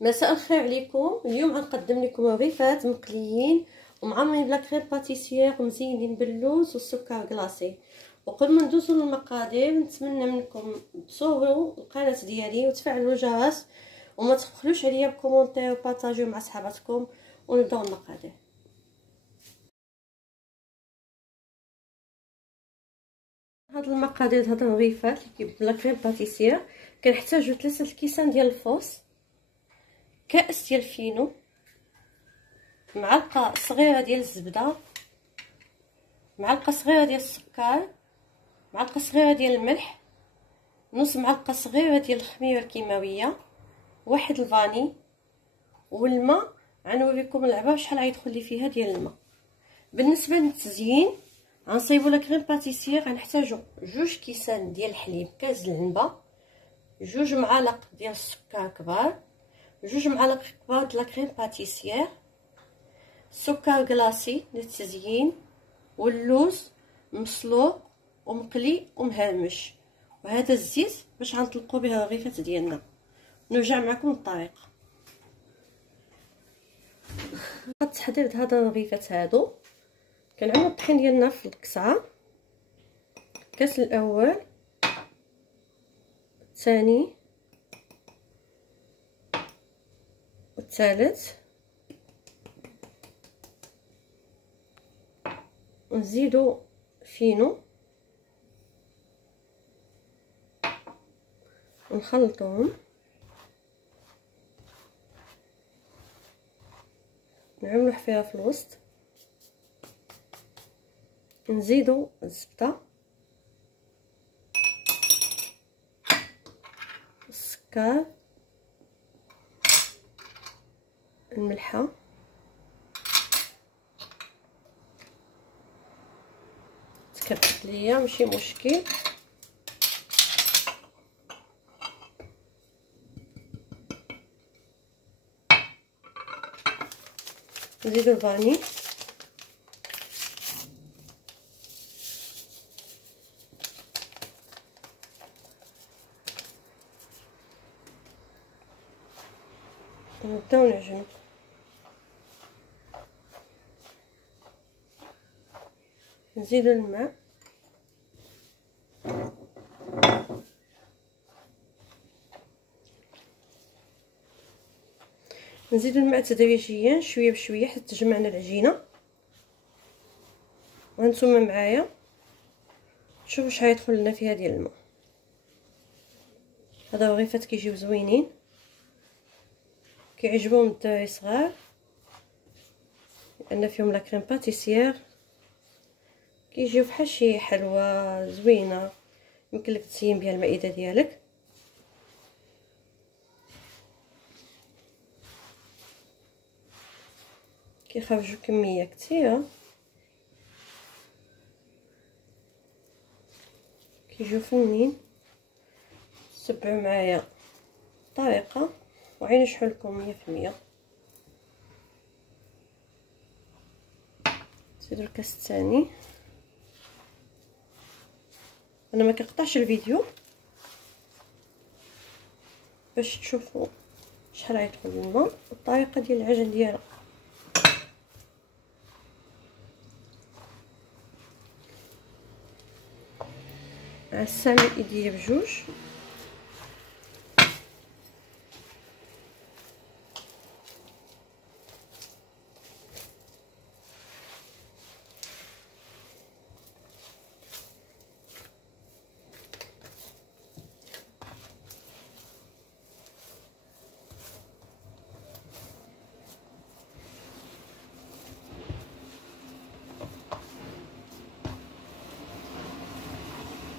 مساء الخير عليكم. اليوم غنقدم لكم رغيفات مقليين ومعمرين بلا كريم باتيسير ومزينين باللوز والسكر كلاصي. وقبل ما ندوزو للمقادير نتمنى منكم تصوروا القناه ديالي وتفعلوا الجرس وما تبخلوش عليا بكومونتير وبارطاجيو مع صحاباتكم. ونبداو المقادير. هاد المقادير هاد الرغيفات اللي بلا كريم باتيسير كنحتاجو 3 كيسان ديال الفوس، كاس ديال الفينو، معلقه صغيره ديال الزبده، معلقه صغيره ديال السكر، معلقه صغيره ديال الملح، نص معلقه صغيره ديال الخميره الكيماويه، واحد الفاني والماء. غنوريكم العباره شحال غيدخل لي فيها ديال الماء. بالنسبه للتزيين غنصايبوا لا كريم باتيسير غنحتاجوا 2 كيسان ديال الحليب كاز العنبه، 2 معالق ديال السكر كبار، 2 معالق كبار د لا كريم باتيسير، سكر كلاصي للتزيين، واللوز مسلوق ومقلي ومهرمش. وهذا الزيت باش غنطلقوا به الرغيفات ديالنا. نرجع معكم الطريقه. التحضير د هاد الرغيفات هادو كنعملوا الطحين ديالنا في الكسعه. الكاس الاول، الثاني والثالث، نزيدو فينو ونخلطوهم، نعملو حفيره في الوسط، نزيدو الزبده، السكر، الملحه، تكبت ليا ماشي مشكل. نزيدو الفاني، ونبداو نعجنو. نزيدو الماء، نزيدو الماء تدريجيا شويه بشويه حتى تجمعنا العجينه. وهانتوما معايا شوفوا شحال يدخل لنا فيها ديال الماء. هاد الرغيفات كيجيو زوينين، كيعجبهم الدراري صغار لان فيهم لا كريم باتيسير، كيجيو بحال شي حلوه زوينه يمكن لك تزين بها المائده ديالك. كيخرجوا كميه كثيره، كيجيو فنين. تبعوا معايا الطريقه وعين نشحن لكم 100%. نزيدو الكاس الثاني. انا ما كنقطعش الفيديو باش تشوفوا شحال غيدخل الماء والطريقه ديال العجن ديالها. عسامي ايديا بجوج.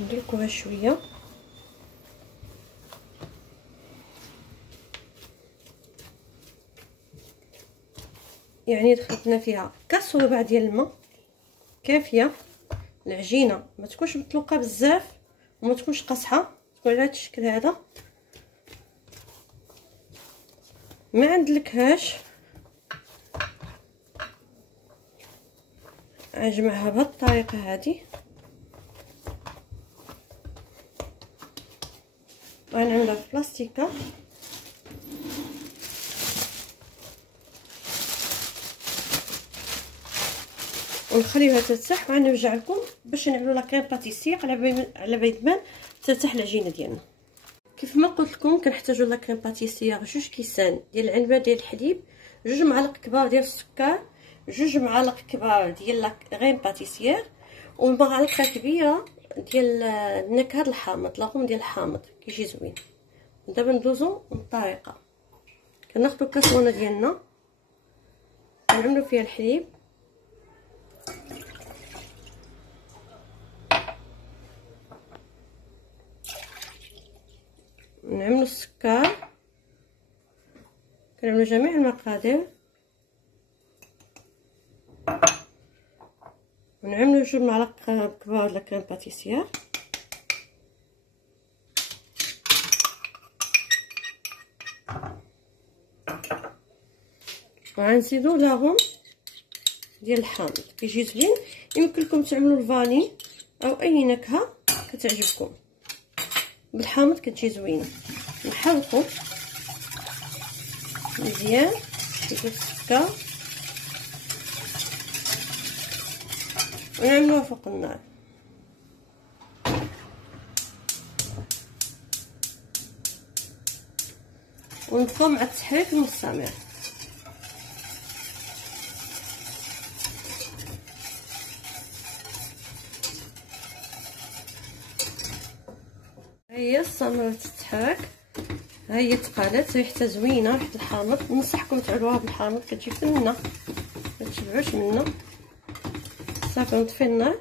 ندلكوها شويه. يعني دخلتنا فيها كاس وربع ديال الماء كافيه. العجينه ما تكونش مطلوقه بزاف وما تكونش قاصحه، تكون على هذا الشكل هذا. ما عندلكهاش اجمعها بهذه الطريقه هذه. غنعملها في بلاستيكه ونخليوها ترتاح وغنرجع لكم باش نعملوا لا كريم باتيسير على بيد ما ترتاح العجينه ديالنا. كيف ما قلت لكم كنحتاجوا لا كريم باتيسير 2 كيسان ديال العنبه ديال الحليب، 2 معالق كبار ديال السكر، 2 معالق كبار ديال لا كريم باتيسير، ومعلقه كبيره ديال النكهه الحامض، لاغوم ديال الحامض كيجي زوين. دابا ندوزو للطريقه. كناخذوا الكاسرونه ديالنا نعملوا فيها الحليب، نعملوا السكر، كنعملوا جميع المقادير، ونعملوا 2 معالق كبار د الكريم باتيسير، وغنزيدوا لاغوم ديال الحامض كيجي زوين. يمكن لكم تعملوا الفاني او اي نكهه كتعجبكم بالحامض كتجي زوينه. نحرقوا مزيان شويه السكر ونعملوها فوق النار، ونبقاو مع التحريك المستمر. هي استمرت تتحرك، ها هي تقالت، ريحتها زوينه، ريحه الحامض. ننصحكم تعملوها بالحامض كتجي فنه، متشبعوش منه. صافي نطفي النار،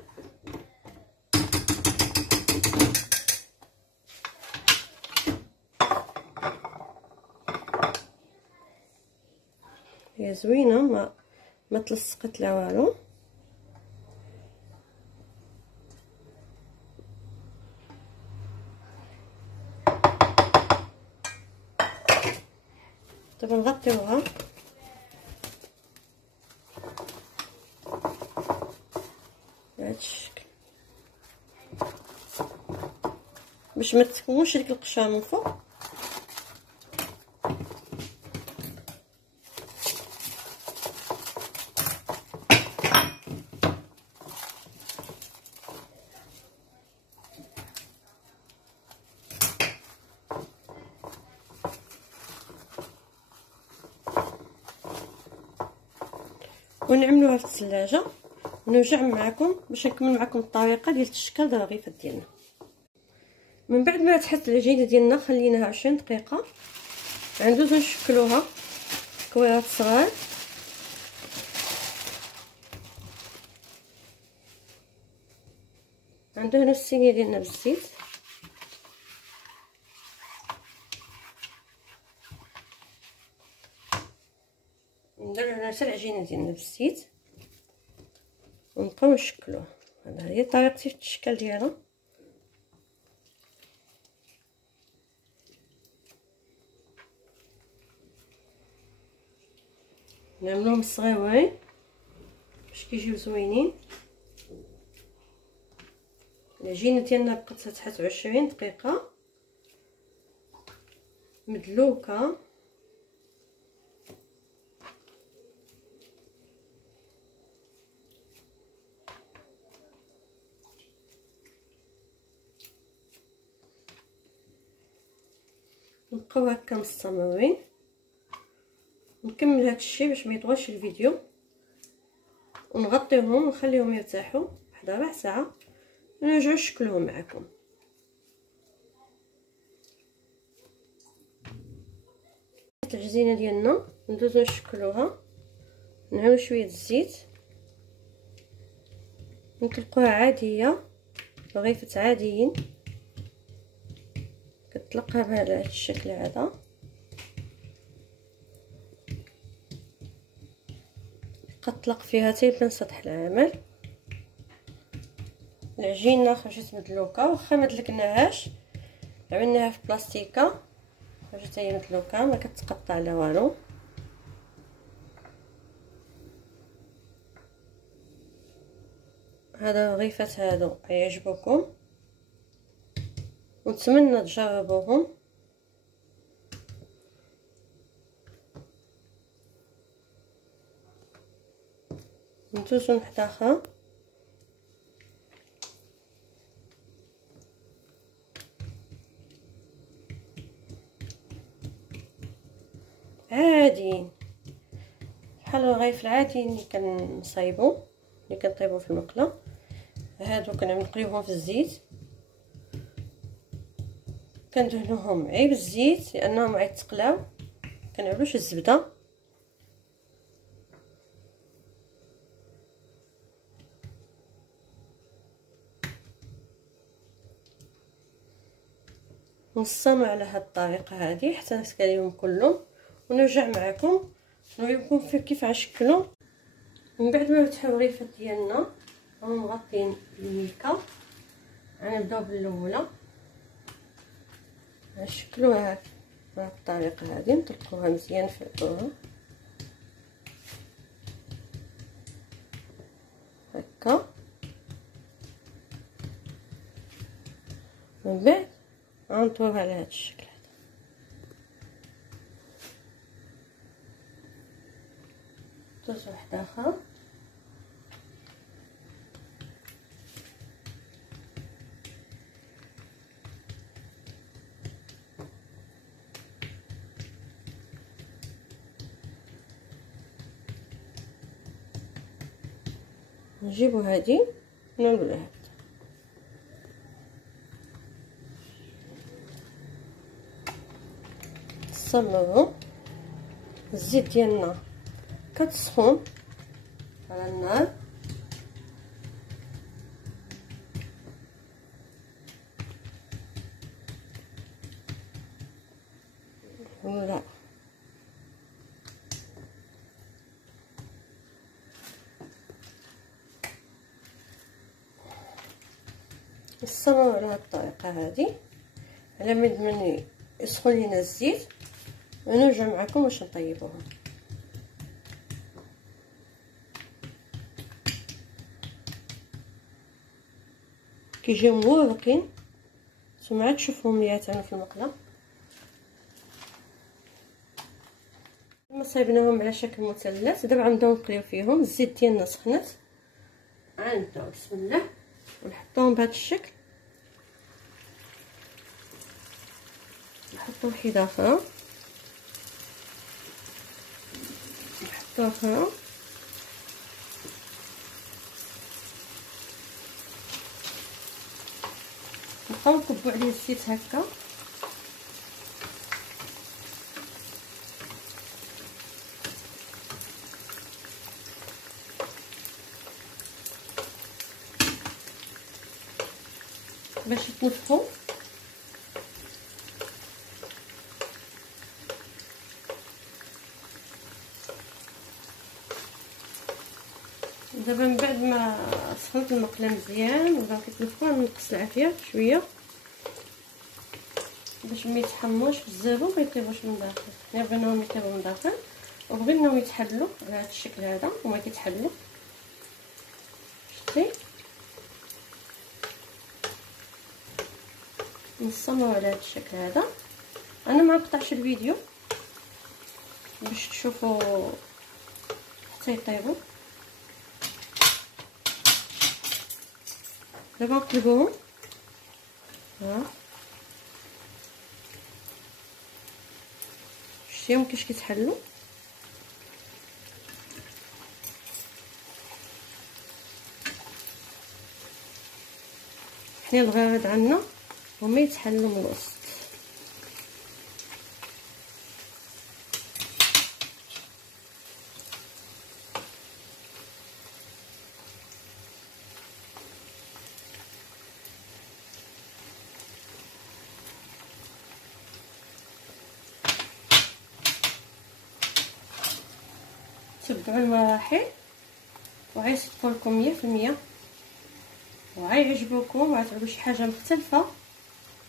هي زوينه ما تلصقت لا والو. دابا نغطيوها بهذا الشكل باش ما تكونش ديك القشره من فوق. ونعملوها في الثلاجه، ونرجع معكم باش نكمل معكم الطريقه ديال التشكال د الرغيفات ديالنا. من بعد ما تحت العجينه ديالنا خليناها 20 دقيقه، غندوزو نشكلوها كويرات صغار. عندنا الصينيه ديالنا بالزيت، نديرو هنا حتى العجينه ديالنا بالزيت ونبقاو نشكلوها. هذه هي طريقتي في التشكال ديالها. نعملوهم صغيورين باش كيجيو زوينين. العجينه ديالنا بقات تحت 20 دقيقه مدلوكه. نبقاو هكا مستمرين. نكمل هذا الشيء باش ما يطولش الفيديو، ونغطيهم ونخليهم يرتاحوا واحد ربع ساعه ونرجعوا نشكلهم معكم. العجينه ديالنا ندوزو نشكلوها، نعملو شويه الزيت، نطلقوها عاديه رغيفات عاديين. كتطلقها بهذا الشكل هذا، كتطلق فيها حتى يبان سطح العمل. العجينه خرجت مدلوكه، واخا ما دلكناهاش عملناها في بلاستيكه خرجت هي مدلوكه ما كتقطع لا والو. هذا الرغيفات هادو يعجبوكم ونتمنى تجربوهم. ندوزو لوحداخرى. عاديين بحال الرغيف العاديين اللي كنصايبو، اللي كنطيبو في المقله. هادو كنقليوهم في الزيت، كندهنوهم غير بالزيت لانهم غيتقلاو، كنعملوش الزبده. نصنوا على هاد الطريقه هذه حتى نسكاليهم كلهم، ونرجع معكم نوريكم كيف غنشكلوا. من بعد ما فتحوا الريفات ديالنا ومغطين بالميكا، غنبداو بالاولى. غنشكلوها بهاد الطريقه هذه، نطلقوها مزيان نفردوها هكا. من بعد غنطويوها على هاد الشكل هذا. دوز واحده اخرى. نجيبو هادي ونعملوها نصلوه. الزيت ديالنا كتسخن على النار، ولا نصنعو على هاد الطريقه هذه على من يسخن لينا الزيت، ونرجع معكم باش نطيبوها. كيجيو مورقين ثم تشوفهم ملي يتعملوا في المقله. لما صايبناهم على شكل مثلث، دابا غنبداو نقليو فيهم. الزيت ديالنا سخنت، غنبداو بسم الله ونحطوهم بهذا الشكل. نحطو وحده اخرى، نحطو اخرى، نبقاو نكبو عليه الزيت هكا. باش يتنفخوا. دابا من بعد ما سخنت المقله مزيان وبداو كيتنفخوا، نقص العافيه شويه باش ما يتحموش بزاف وما يطيبوش من داخل. حنا بغيناهم يطيبوا من داخل وبغيناهم يتحلوا على هذا الشكل هذا، هما كيتحلوا. شتي نصنعوا على هذا الشكل هذا. انا ما نقطعش الفيديو باش تشوفوا حتى يطيبوا. دابا نقلبوهم. ها شتيهم كيفاش كيتحلوا. حنا الغرض عندنا هما يتحلوا من الوسط. تبعوا المراحل وغيصدقوا لكم 100%، وغيعجبوكم وغتعملوا شي حاجه مختلفه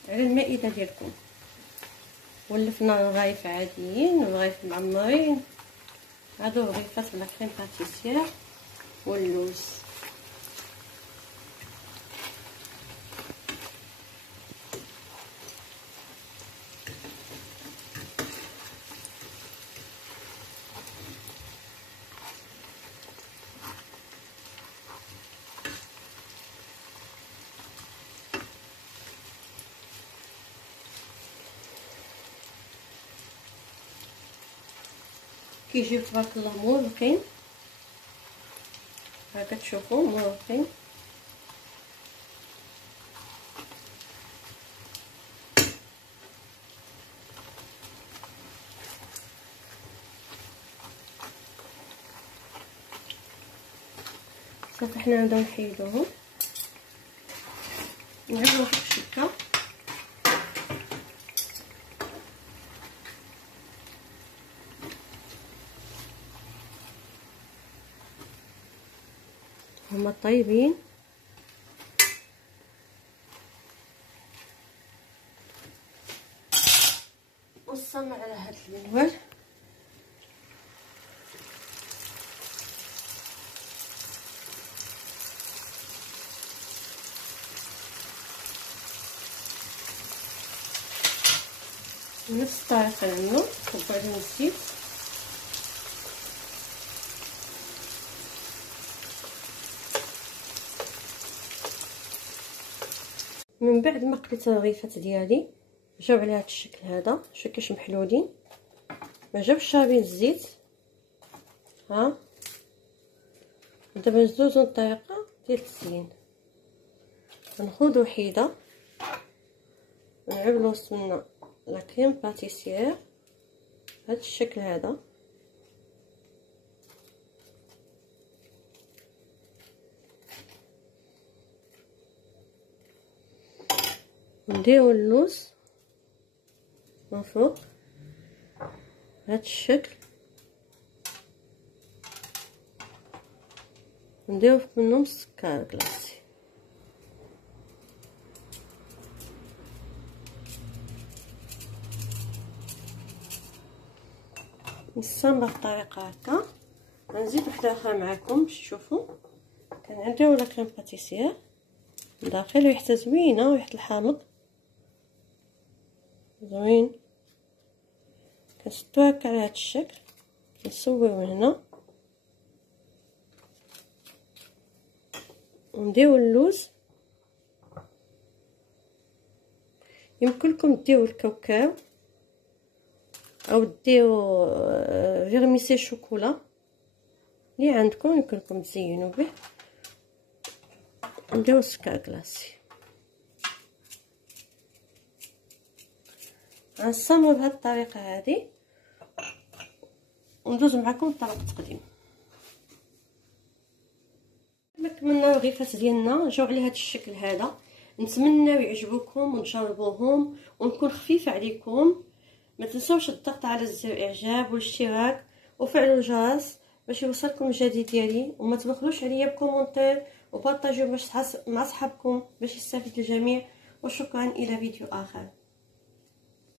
على المائده ديالكم. ولفنا الرغايف عاديين والرغايف معمرين، هادو رغيفات بلا كريم باتيسير واللوز. كيجيو تبارك الله مرقين هكا تشوفوا مرقين. صافي حنا نبداو نحيدوهم نعملو واحد الشكه. هما طيبين وصلنا على هاد المنول. نفس الطريقه نعملو نصبو عليهم الزيت. من بعد ما قليت الرغيفات ديالي جاو على هذا الشكل هذا، شوف كيفاش محلولين، ما جاوش شاربين الزيت. ها دابا ندوزو الطريقه ديال التزيين. ناخذ وحيده نعملو سمنه لا كريم باتيسير بهذا الشكل هذا. نديرو اللوز من فوق بهذا الشكل، نديرو منهم السكر كلاصي. نصام بهذه الطريقه هكا. غنزيد وحده اخرى معكم باش تشوفوا. كنديرو لا كريم باتيسير داخل ريحتها زوينه، ريحه الحامض زوين. كنسدو هكا على هذا الشكل، كنسويو هنا ونديرو اللوز. يمكن لكم ديروا الكاوكاو او ديروا فيرميسي شوكولا اللي عندكم يمكن لكم تزينوا به. نديرو السكر كلاصي. غنصامو بهذه الطريقه هذه وندوز معكم لطريقه التقديم. كما كملنا الرغيفات ديالنا جاو على هذا الشكل هذا. نتمنى يعجبوكم وتجربوهم ونكون خفيفه عليكم. ما تنسوش الضغط على زر اعجاب والاشتراك وفعلوا الجرس باش يوصلكم الجديد ديالي، وما تبخلوش عليا بكومونتير وبارطاجيو مع صحابكم باش يستافد الجميع. وشكرا الى فيديو اخر.